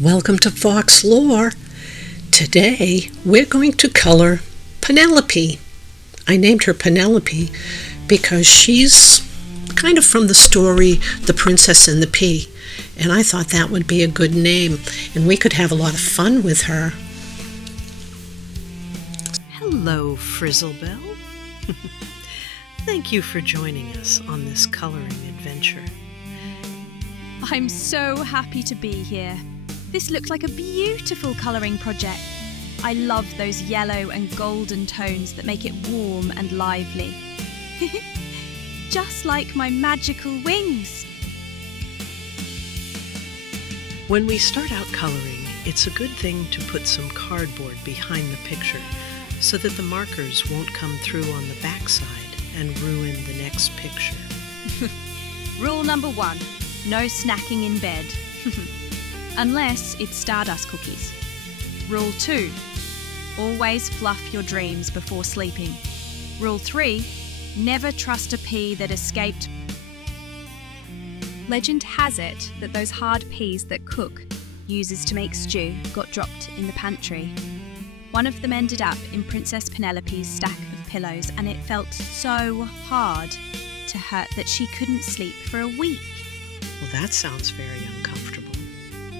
Welcome to Fox Lore. Today we're going to color Penelope. I named her Penelope because she's kind of from the story The Princess and the Pea, and I thought that would be a good name and we could have a lot of fun with her. Hello, Frizzlebell. Thank you for joining us on this coloring adventure. I'm so happy to be here. This looks like a beautiful colouring project. I love those yellow and golden tones that make it warm and lively. Just like my magical wings. When we start out coloring, it's a good thing to put some cardboard behind the picture so that the markers won't come through on the backside and ruin the next picture. Rule number 1, no snacking in bed. Unless it's Stardust cookies. Rule 2, always fluff your dreams before sleeping. Rule 3, never trust a pea that escaped. Legend has it that those hard peas that Cook uses to make stew got dropped in the pantry. One of them ended up in Princess Penelope's stack of pillows, and it felt so hard to her that she couldn't sleep for a week. Well, that sounds very uncomfortable.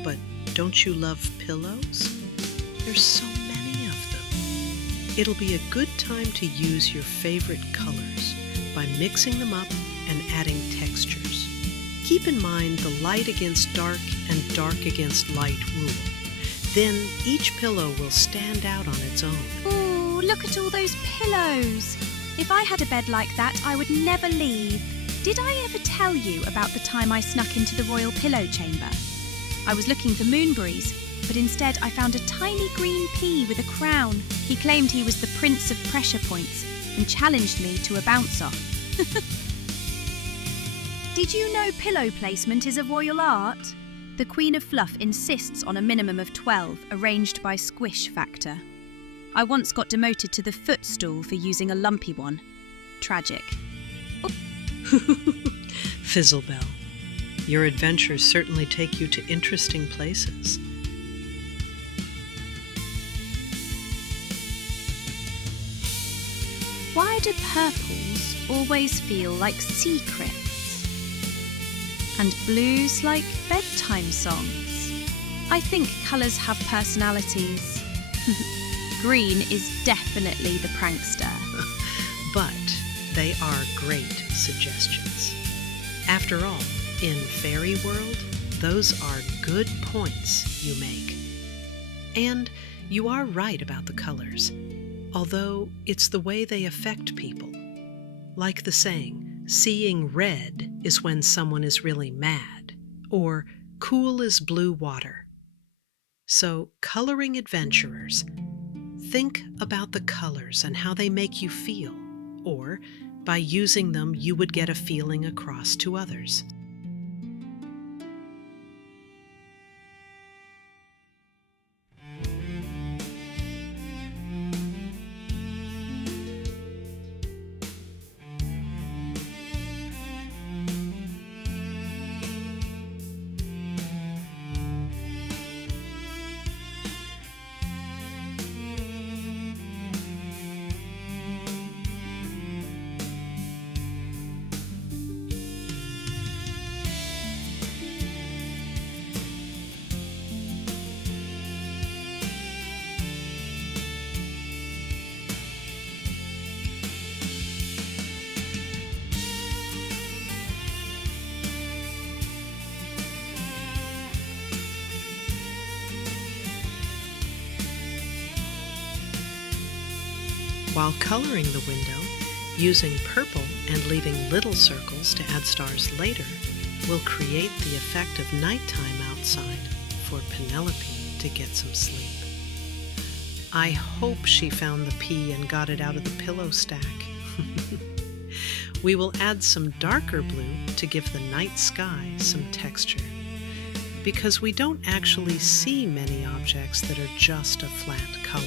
But don't you love pillows? There's so many of them. It'll be a good time to use your favorite colors by mixing them up and adding textures. Keep in mind the light against dark and dark against light rule. Then each pillow will stand out on its own. Ooh, look at all those pillows. If I had a bed like that, I would never leave. Did I ever tell you about the time I snuck into the royal pillow chamber? I was looking for moonberries, but instead I found a tiny green pea with a crown. He claimed he was the Prince of Pressure Points and challenged me to a bounce-off. Did you know pillow placement is a royal art? The Queen of Fluff insists on a minimum of 12, arranged by squish factor. I once got demoted to the footstool for using a lumpy one. Tragic. Fizzlebell, your adventures certainly take you to interesting places. Why do purples always feel like secrets? And blues like bedtime songs? I think colours have personalities. Green is definitely the prankster. But they are great suggestions. After all, in Fairy World, those are good points you make. And you are right about the colors, although it's the way they affect people. Like the saying, seeing red is when someone is really mad, or cool as blue water. So, coloring adventurers, think about the colors and how they make you feel, or by using them you would get a feeling across to others. While coloring the window, using purple and leaving little circles to add stars later will create the effect of nighttime outside for Penelope to get some sleep. I hope she found the pea and got it out of the pillow stack. We will add some darker blue to give the night sky some texture, because we don't actually see many objects that are just a flat color.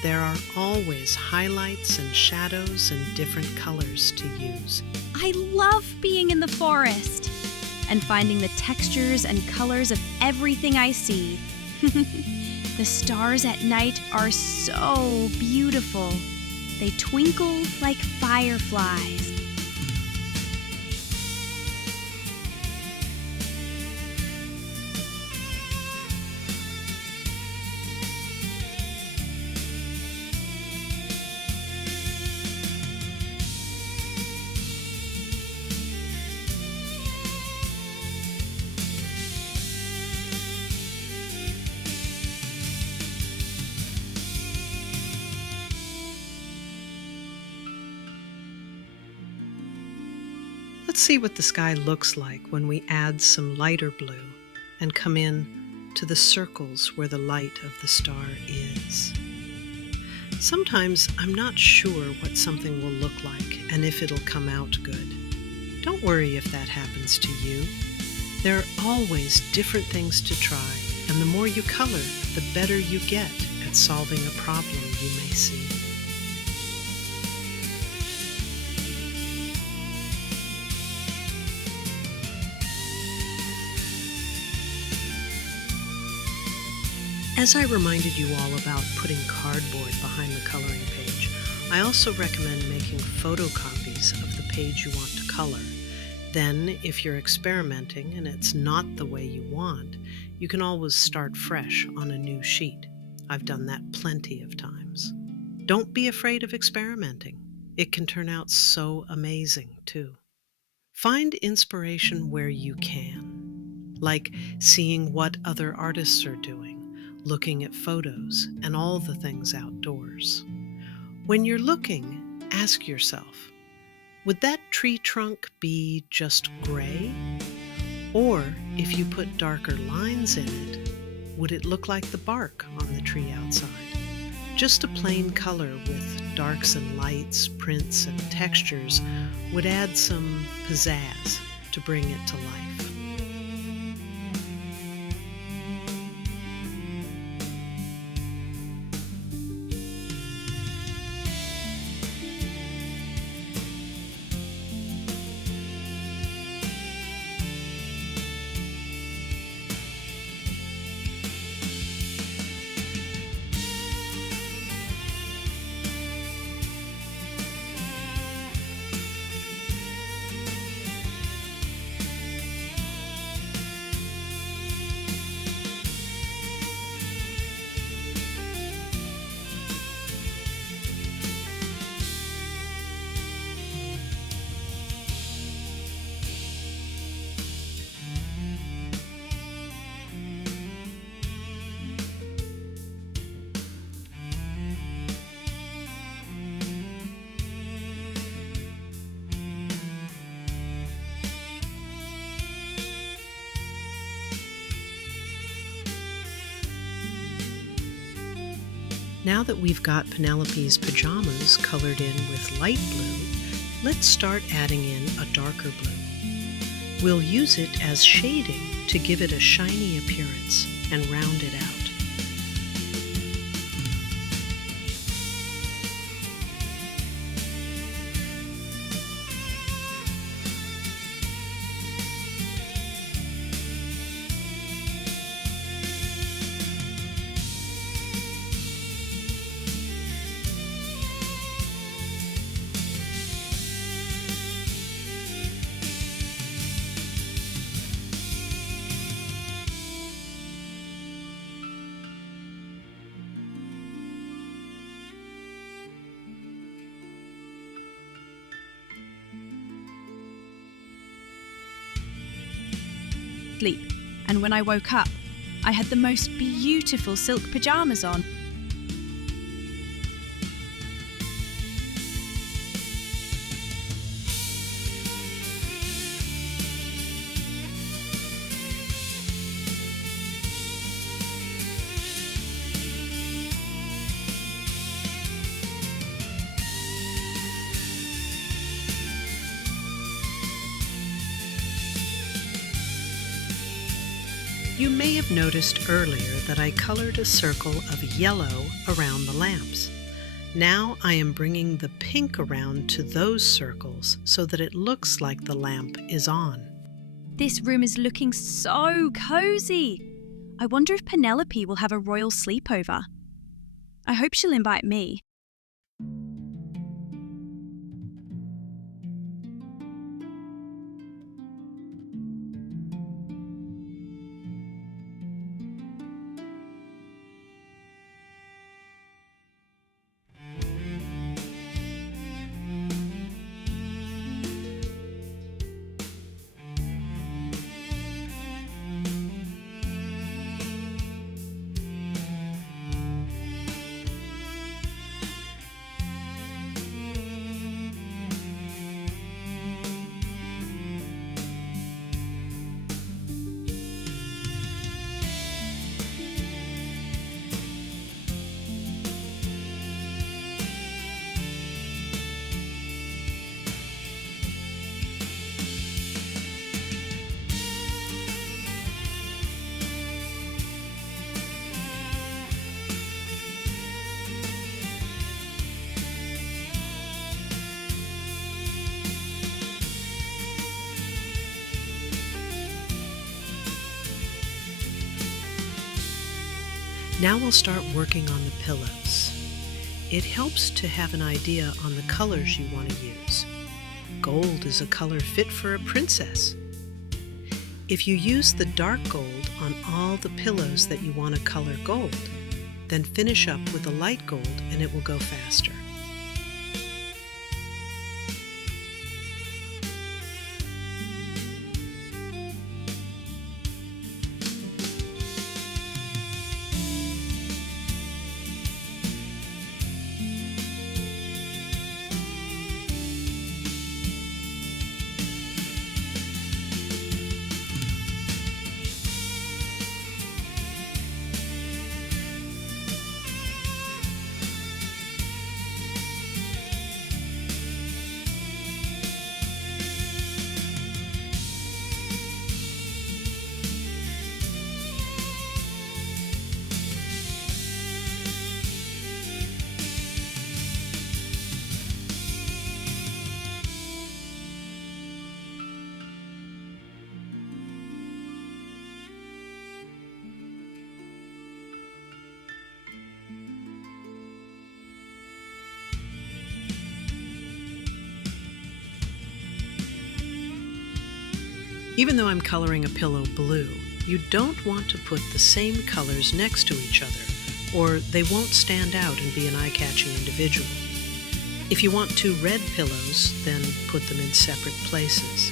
There are always highlights and shadows and different colors to use. I love being in the forest. and finding the textures and colors of everything I see. The stars at night are so beautiful. They twinkle like fireflies. Let's see what the sky looks like when we add some lighter blue and come in to the circles where the light of the star is. Sometimes I'm not sure what something will look like and if it'll come out good. Don't worry if that happens to you. There are always different things to try, and the more you color, the better you get at solving a problem you may see. As I reminded you all about putting cardboard behind the coloring page, I also recommend making photocopies of the page you want to color. Then, if you're experimenting and it's not the way you want, you can always start fresh on a new sheet. I've done that plenty of times. Don't be afraid of experimenting. It can turn out so amazing, too. Find inspiration where you can, like seeing what other artists are doing, looking at photos and all the things outdoors. When you're looking, ask yourself, would that tree trunk be just gray? Or if you put darker lines in it, would it look like the bark on the tree outside? Just a plain color with darks and lights, prints and textures would add some pizzazz to bring it to life. Now that we've got Penelope's pajamas colored in with light blue, let's start adding in a darker blue. We'll use it as shading to give it a shiny appearance and round it out. Sleep, and when I woke up, I had the most beautiful silk pajamas on. You may have noticed earlier that I colored a circle of yellow around the lamps. Now I am bringing the pink around to those circles so that it looks like the lamp is on. This room is looking so cozy. I wonder if Penelope will have a royal sleepover. I hope she'll invite me. Now we'll start working on the pillows. It helps to have an idea on the colors you want to use. Gold is a color fit for a princess. If you use the dark gold on all the pillows that you want to color gold, then finish up with a light gold and it will go faster. Even though I'm coloring a pillow blue, you don't want to put the same colors next to each other, or they won't stand out and be an eye-catching individual. If you want two red pillows, then put them in separate places.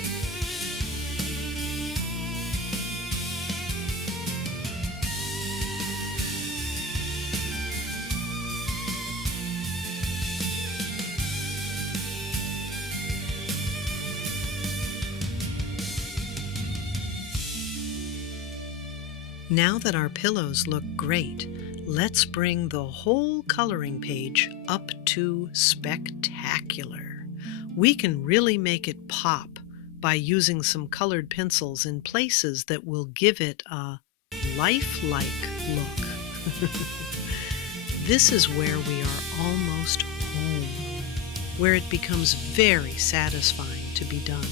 Now that our pillows look great, let's bring the whole coloring page up to spectacular. We can really make it pop by using some colored pencils in places that will give it a lifelike look. This is where we are almost home, where it becomes very satisfying to be done.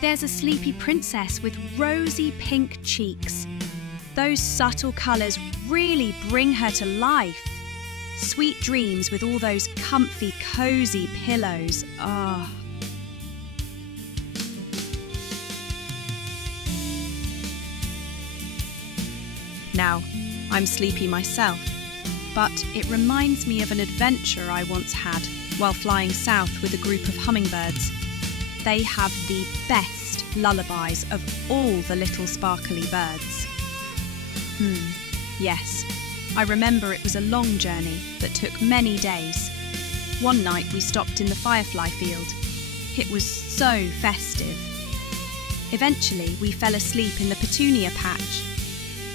There's a sleepy princess with rosy pink cheeks. Those subtle colours really bring her to life. Sweet dreams with all those comfy, cosy pillows. Ah. Now, I'm sleepy myself, but it reminds me of an adventure I once had while flying south with a group of hummingbirds. They have the best lullabies of all the little sparkly birds. Yes, I remember it was a long journey that took many days. One night we stopped in the firefly field. It was so festive. Eventually we fell asleep in the petunia patch.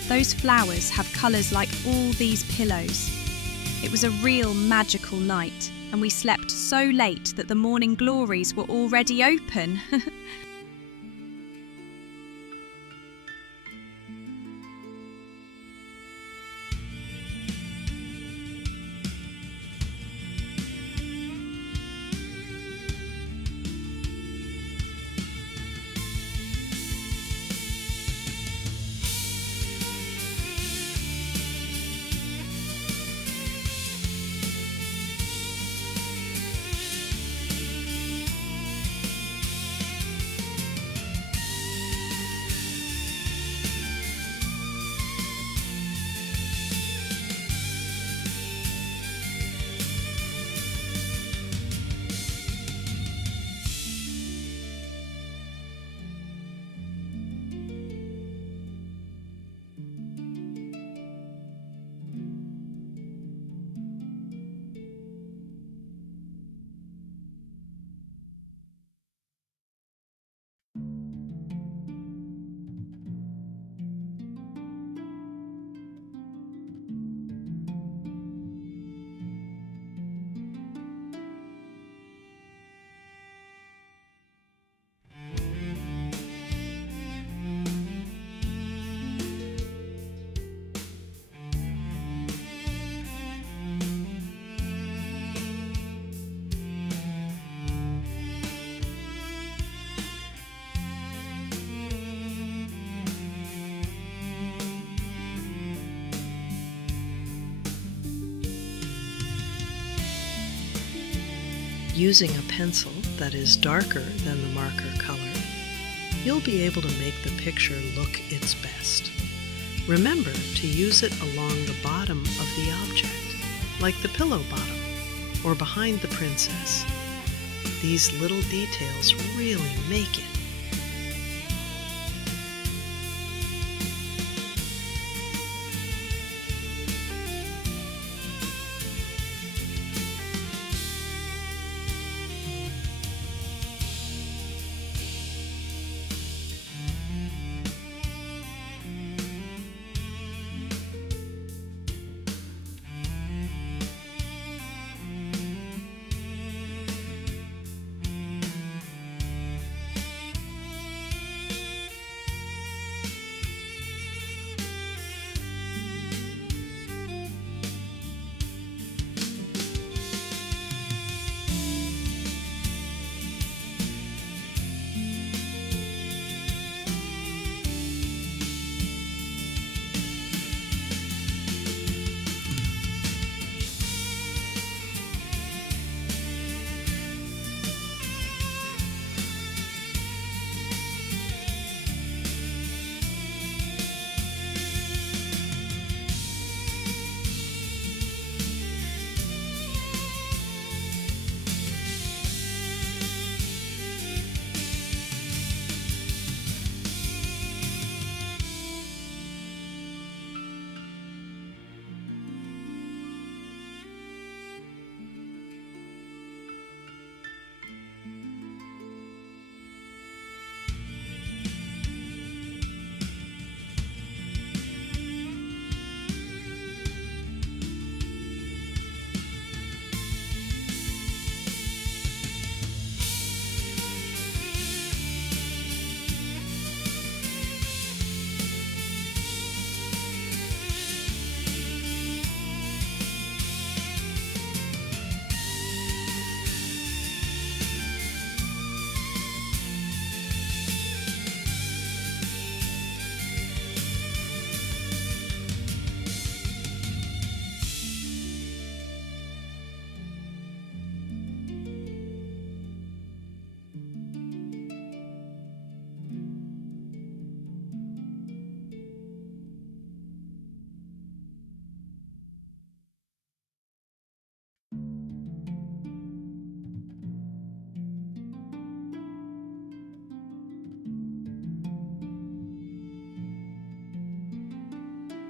Those flowers have colours like all these pillows. It was a real magical night, and we slept so late that the morning glories were already open. Using a pencil that is darker than the marker color, you'll be able to make the picture look its best. Remember to use it along the bottom of the object, like the pillow bottom, or behind the princess. These little details really make it.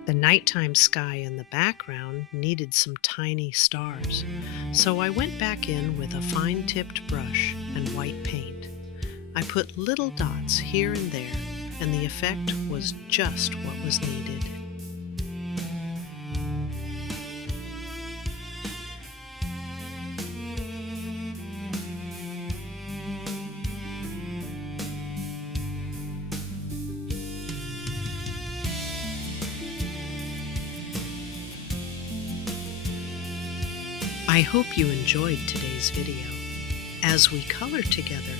The nighttime sky in the background needed some tiny stars, so I went back in with a fine-tipped brush and white paint. I put little dots here and there, and the effect was just what was needed. I hope you enjoyed today's video. As we color together,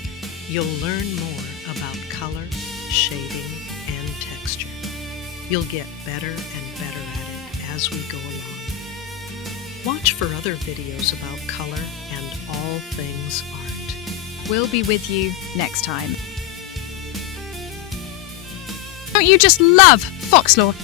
you'll learn more about color, shading, and texture. You'll get better and better at it as we go along. Watch for other videos about color and all things art. We'll be with you next time. Don't you just love Foxlaw?